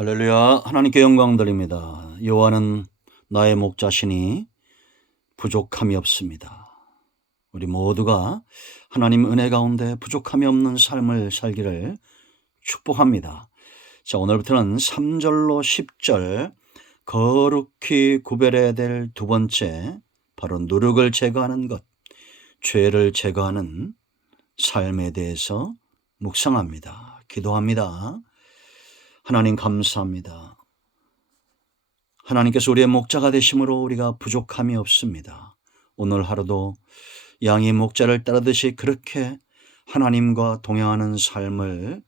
할렐루야. 하나님께 영광 드립니다. 여호와는 나의 목자시니 부족함이 없습니다. 우리 모두가 하나님 은혜 가운데 부족함이 없는 삶을 살기를 축복합니다. 자, 오늘부터는 3절로 10절 거룩히 구별해야 될 두 번째, 바로 누룩을 제거하는 것, 죄를 제거하는 삶에 대해서 묵상합니다. 기도합니다. 하나님 감사합니다. 하나님께서 우리의 목자가 되심으로 우리가 부족함이 없습니다. 오늘 하루도 양이 목자를 따르듯이 그렇게 하나님과 동행하는 삶을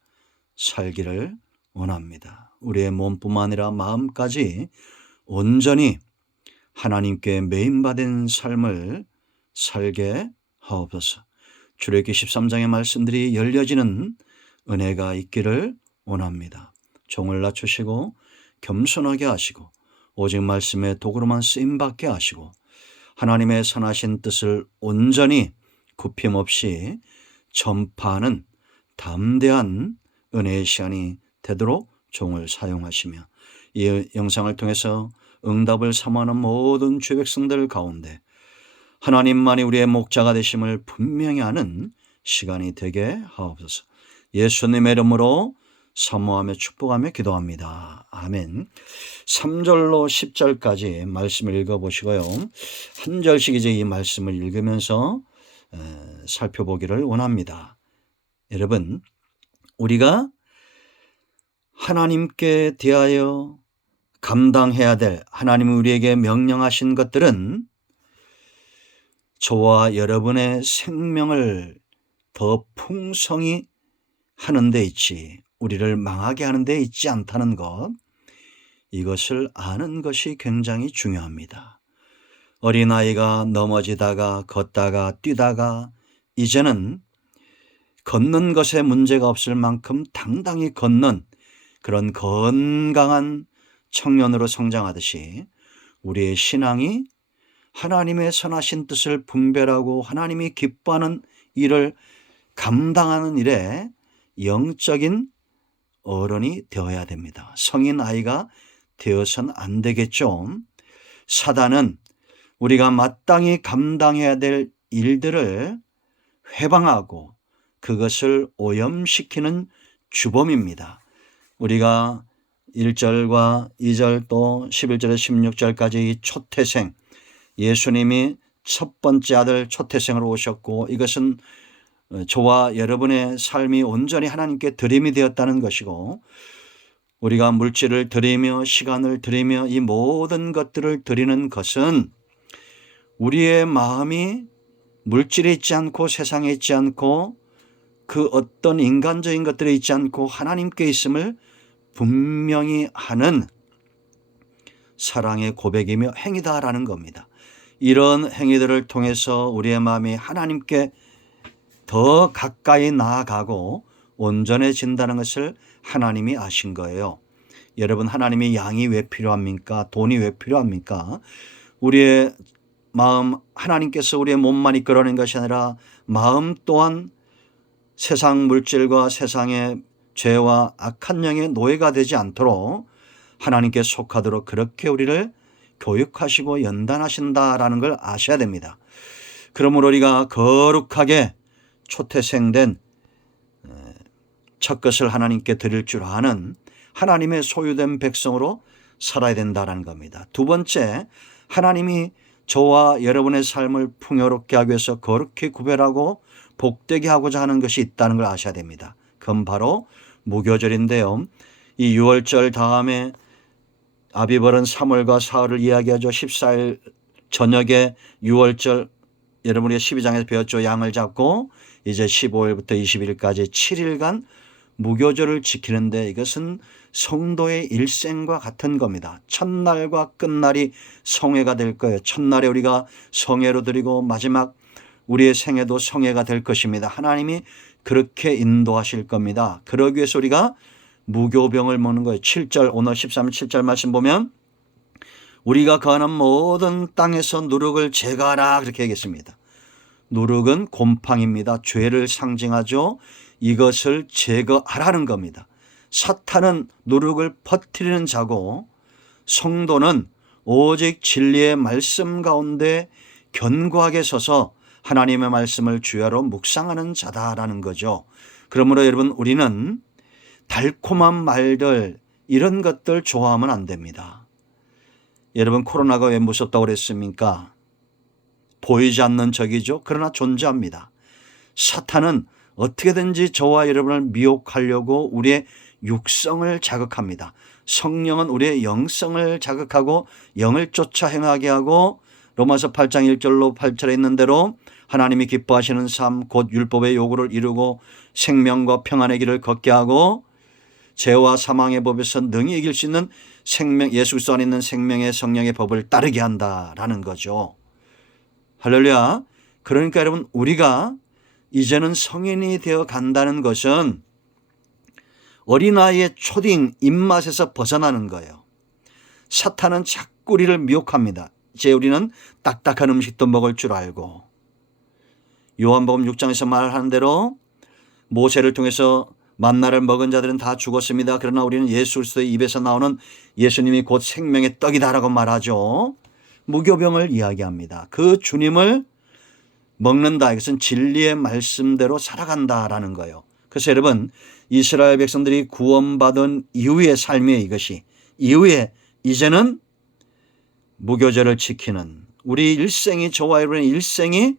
살기를 원합니다. 우리의 몸뿐만 아니라 마음까지 온전히 하나님께 매인받은 삶을 살게 하옵소서. 출애굽기 13장의 말씀들이 열려지는 은혜가 있기를 원합니다. 종을 낮추시고 겸손하게 하시고 오직 말씀의 도구로만 쓰임받게 하시고 하나님의 선하신 뜻을 온전히 굽힘 없이 전파하는 담대한 은혜의 시간이 되도록 종을 사용하시며 이 영상을 통해서 응답을 사모하는 모든 주의 백성들 가운데 하나님만이 우리의 목자가 되심을 분명히 아는 시간이 되게 하옵소서. 예수님의 이름으로 사모하며 축복하며 기도합니다. 아멘. 3절로 10절까지 말씀을 읽어보시고요. 한 절씩 이제 이 말씀을 읽으면서 살펴보기를 원합니다. 여러분, 우리가 하나님께 대하여 감당해야 될 하나님이 우리에게 명령하신 것들은 저와 여러분의 생명을 더 풍성히 하는 데 있지 우리를 망하게 하는 데 있지 않다는 것, 이것을 아는 것이 굉장히 중요합니다. 어린아이가 넘어지다가 걷다가 뛰다가 이제는 걷는 것에 문제가 없을 만큼 당당히 걷는 그런 건강한 청년으로 성장하듯이 우리의 신앙이 하나님의 선하신 뜻을 분별하고 하나님이 기뻐하는 일을 감당하는 일에 영적인 어른이 되어야 됩니다. 성인 아이가 되어서는 안 되겠죠. 사단은 우리가 마땅히 감당해야 될 일들을 회방하고 그것을 오염시키는 주범입니다. 우리가 1절과 2절 또 11절에서 16절까지 이 초태생, 예수님이 첫 번째 아들 초태생으로 오셨고 이것은 저와 여러분의 삶이 온전히 하나님께 드림이 되었다는 것이고 우리가 물질을 드리며 시간을 드리며 이 모든 것들을 드리는 것은 우리의 마음이 물질에 있지 않고 세상에 있지 않고 그 어떤 인간적인 것들에 있지 않고 하나님께 있음을 분명히 하는 사랑의 고백이며 행위다라는 겁니다. 이런 행위들을 통해서 우리의 마음이 하나님께 더 가까이 나아가고 온전해진다는 것을 하나님이 아신 거예요. 여러분, 하나님이 양이 왜 필요합니까? 돈이 왜 필요합니까? 우리의 마음, 하나님께서 우리의 몸만 이끌어낸 것이 아니라 마음 또한 세상 물질과 세상의 죄와 악한 영의 노예가 되지 않도록 하나님께 속하도록 그렇게 우리를 교육하시고 연단하신다라는 걸 아셔야 됩니다. 그러므로 우리가 거룩하게 초태생된 첫 것을 하나님께 드릴 줄 아는 하나님의 소유된 백성으로 살아야 된다는 겁니다. 두 번째, 하나님이 저와 여러분의 삶을 풍요롭게 하기 위해서 거룩히 구별하고 복되게 하고자 하는 것이 있다는 걸 아셔야 됩니다. 그건 바로 무교절인데요. 이 6월절 다음에 아비벌은 3월과 사흘을 이야기하죠. 14일 저녁에 6월절 여러분이 12장에서 배웠죠. 양을 잡고 이제 15일부터 20일까지 7일간 무교절을 지키는데 이것은 성도의 일생과 같은 겁니다. 첫날과 끝날이 성회가 될 거예요. 첫날에 우리가 성회로 드리고 마지막 우리의 생애도 성회가 될 것입니다. 하나님이 그렇게 인도하실 겁니다. 그러기 위해서 우리가 무교병을 먹는 거예요. 7절 오늘 13절 7절 말씀 보면 우리가 거하는 모든 땅에서 누룩을 제거하라 그렇게 얘기했습니다. 누룩은 곰팡입니다. 죄를 상징하죠. 이것을 제거하라는 겁니다. 사탄은 누룩을 퍼뜨리는 자고 성도는 오직 진리의 말씀 가운데 견고하게 서서 하나님의 말씀을 주야로 묵상하는 자다라는 거죠. 그러므로 여러분, 우리는 달콤한 말들 이런 것들 좋아하면 안 됩니다. 여러분, 코로나가 왜 무섭다고 그랬습니까? 보이지 않는 적이죠. 그러나 존재합니다. 사탄은 어떻게든지 저와 여러분을 미혹하려고 우리의 육성을 자극합니다. 성령은 우리의 영성을 자극하고 영을 쫓아 행하게 하고 로마서 8장 1절로 8절에 있는 대로 하나님이 기뻐하시는 삶 곧 율법의 요구를 이루고 생명과 평안의 길을 걷게 하고 죄와 사망의 법에서 능히 이길 수 있는 생명, 예수 그리스도 안에 있는 생명의 성령의 법을 따르게 한다라는 거죠. 할렐루야. 그러니까 여러분, 우리가 이제는 성인이 되어 간다는 것은 어린아이의 초딩 입맛에서 벗어나는 거예요. 사탄은 자꾸 우리를 미혹합니다. 이제 우리는 딱딱한 음식도 먹을 줄 알고, 요한복음 6장에서 말하는 대로 모세를 통해서 만나를 먹은 자들은 다 죽었습니다. 그러나 우리는 예수 그리스도의 입에서 나오는 예수님이 곧 생명의 떡이다라고 말하죠. 무교병을 이야기합니다. 그 주님을 먹는다. 이것은 진리의 말씀대로 살아간다라는 거예요. 그래서 여러분, 이스라엘 백성들이 구원받은 이후의 삶이에요. 이것이 이후에 이제는 무교절을 지키는 우리 일생이, 저와 여러분의 일생이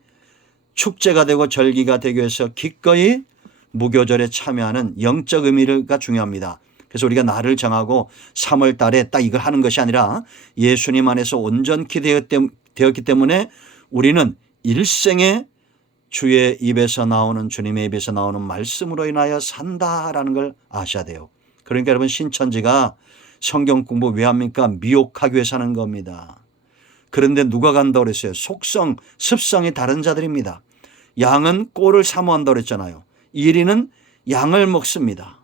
축제가 되고 절기가 되기 위해서 기꺼이 무교절에 참여하는 영적 의미가 중요합니다. 그래서 우리가 날을 정하고 3월 달에 딱 이걸 하는 것이 아니라 예수님 안에서 온전히 되었기 때문에 우리는 일생에 주의 입에서 나오는, 주님의 입에서 나오는 말씀으로 인하여 산다라는 걸 아셔야 돼요. 그러니까 여러분, 신천지가 성경 공부 왜 합니까? 미혹하기 위해 사는 겁니다. 그런데 누가 간다고 그랬어요? 속성, 습성이 다른 자들입니다. 양은 꼴을 사모한다고 그랬잖아요. 이리는 양을 먹습니다.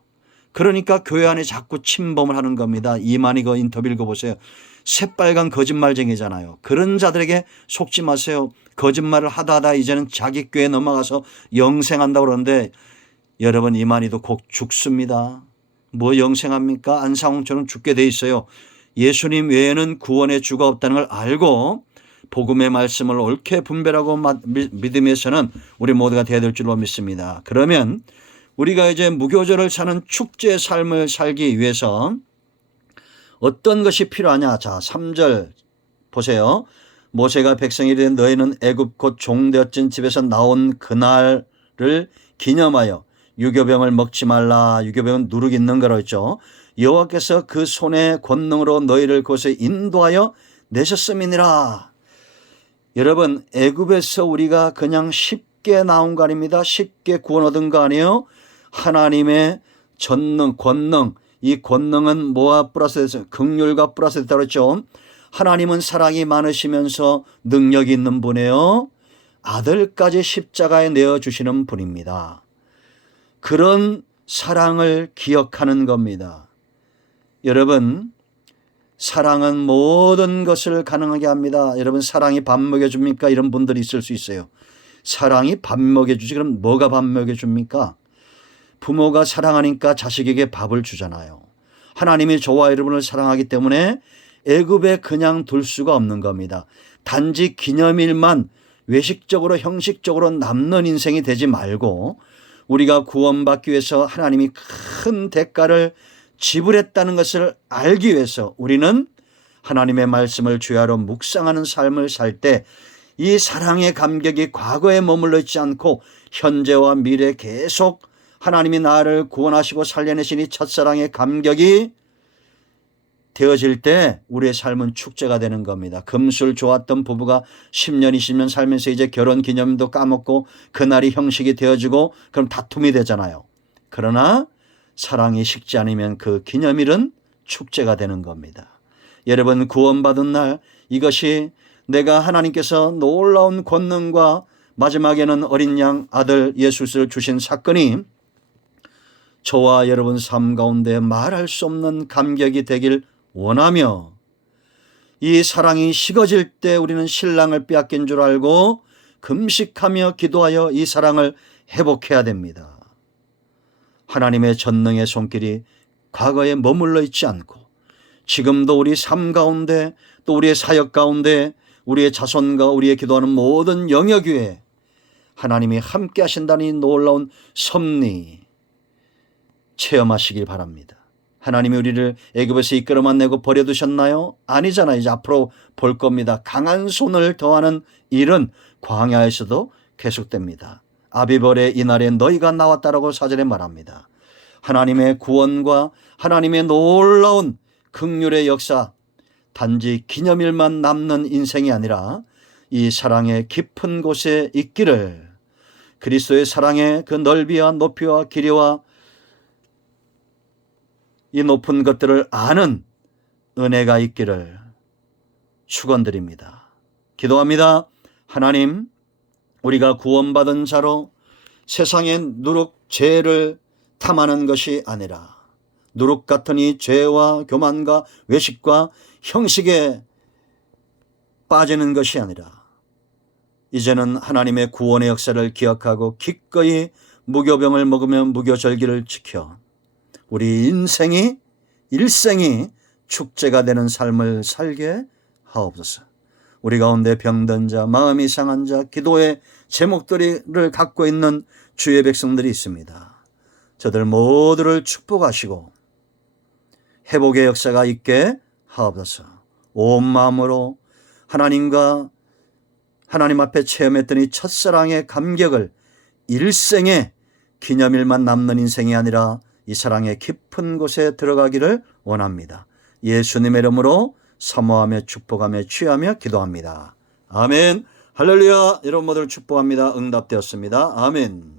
그러니까 교회 안에 자꾸 침범을 하는 겁니다. 이만희 그 인터뷰 읽어보세요. 새빨간 거짓말쟁이잖아요. 그런 자들에게 속지 마세요. 거짓말을 하다 이제는 자기 꾀에 넘어가서 영생한다고 그러는데, 여러분, 이만희도 곧 죽습니다. 뭐 영생합니까? 안상홍처럼 죽게 돼 있어요. 예수님 외에는 구원의 주가 없다는 걸 알고 복음의 말씀을 옳게 분별하고 믿음에서는 우리 모두가 되어야 될 줄로 믿습니다. 그러면 우리가 이제 무교절을 사는 축제의 삶을 살기 위해서 어떤 것이 필요하냐? 자, 3절 보세요. 모세가 백성이 이르되 너희는 애굽 곧 종되었진 집에서 나온 그날을 기념하여 유교병을 먹지 말라. 유교병은 누룩 있는 거로 했죠. 여호와께서 그 손의 권능으로 너희를 그곳에 인도하여 내셨음이니라. 여러분, 애굽에서 우리가 그냥 쉽게 나온 거 아닙니다. 쉽게 구원 얻은 거 아니에요. 하나님의 전능, 권능, 이 권능은 뭐와 플러스 돼서 긍휼과 플러스 됐다고 했죠. 하나님은 사랑이 많으시면서 능력이 있는 분이에요. 아들까지 십자가에 내어주시는 분입니다. 그런 사랑을 기억하는 겁니다. 여러분, 사랑은 모든 것을 가능하게 합니다. 여러분, 사랑이 밥 먹여줍니까? 이런 분들이 있을 수 있어요. 사랑이 밥 먹여주지, 그럼 뭐가 밥 먹여줍니까? 부모가 사랑하니까 자식에게 밥을 주잖아요. 하나님이 저와 여러분을 사랑하기 때문에 애굽에 그냥 둘 수가 없는 겁니다. 단지 기념일만 외식적으로 형식적으로 남는 인생이 되지 말고 우리가 구원받기 위해서 하나님이 큰 대가를 지불했다는 것을 알기 위해서 우리는 하나님의 말씀을 주야로 묵상하는 삶을 살 때 이 사랑의 감격이 과거에 머물러 있지 않고 현재와 미래에 계속 하나님이 나를 구원하시고 살려내신 이 첫사랑의 감격이 되어질 때 우리의 삶은 축제가 되는 겁니다. 금술 좋았던 부부가 10년, 20년 살면서 이제 결혼 기념도 까먹고 그날이 형식이 되어지고 그럼 다툼이 되잖아요. 그러나 사랑이 식지 않으면 그 기념일은 축제가 되는 겁니다. 여러분, 구원받은 날, 이것이 내가 하나님께서 놀라운 권능과 마지막에는 어린 양 아들 예수를 주신 사건이 저와 여러분 삶 가운데 말할 수 없는 감격이 되길 원하며, 이 사랑이 식어질 때 우리는 신랑을 빼앗긴 줄 알고 금식하며 기도하여 이 사랑을 회복해야 됩니다. 하나님의 전능의 손길이 과거에 머물러 있지 않고 지금도 우리 삶 가운데 또 우리의 사역 가운데 우리의 자손과 우리의 기도하는 모든 영역 위에 하나님이 함께 하신다는 이 놀라운 섭리 체험하시길 바랍니다. 하나님이 우리를 애굽에서 이끌어만 내고 버려두셨나요? 아니잖아요. 이제 앞으로 볼 겁니다. 강한 손을 더하는 일은 광야에서도 계속됩니다. 아비벌의 이날에 너희가 나왔다라고 사절에 말합니다. 하나님의 구원과 하나님의 놀라운 긍휼의 역사, 단지 기념일만 남는 인생이 아니라 이 사랑의 깊은 곳에 있기를, 그리스도의 사랑의 그 넓이와 높이와 길이와 이 높은 것들을 아는 은혜가 있기를 축원드립니다. 기도합니다. 하나님, 우리가 구원받은 자로 세상의 누룩 죄를 탐하는 것이 아니라 누룩 같은 이 죄와 교만과 외식과 형식에 빠지는 것이 아니라 이제는 하나님의 구원의 역사를 기억하고 기꺼이 무교병을 먹으며 무교절기를 지켜 우리 일생이 축제가 되는 삶을 살게 하옵소서. 우리 가운데 병든 자, 마음이 상한 자, 기도의 제목들을 갖고 있는 주의 백성들이 있습니다. 저들 모두를 축복하시고 회복의 역사가 있게 하옵소서. 온 마음으로 하나님 앞에 체험했던 이 첫사랑의 감격을 일생의 기념일만 남는 인생이 아니라 이 사랑의 깊은 곳에 들어가기를 원합니다. 예수님의 이름으로 사모하며 축복하며 취하며 기도합니다. 아멘. 할렐루야. 여러분 모두를 축복합니다. 응답되었습니다. 아멘.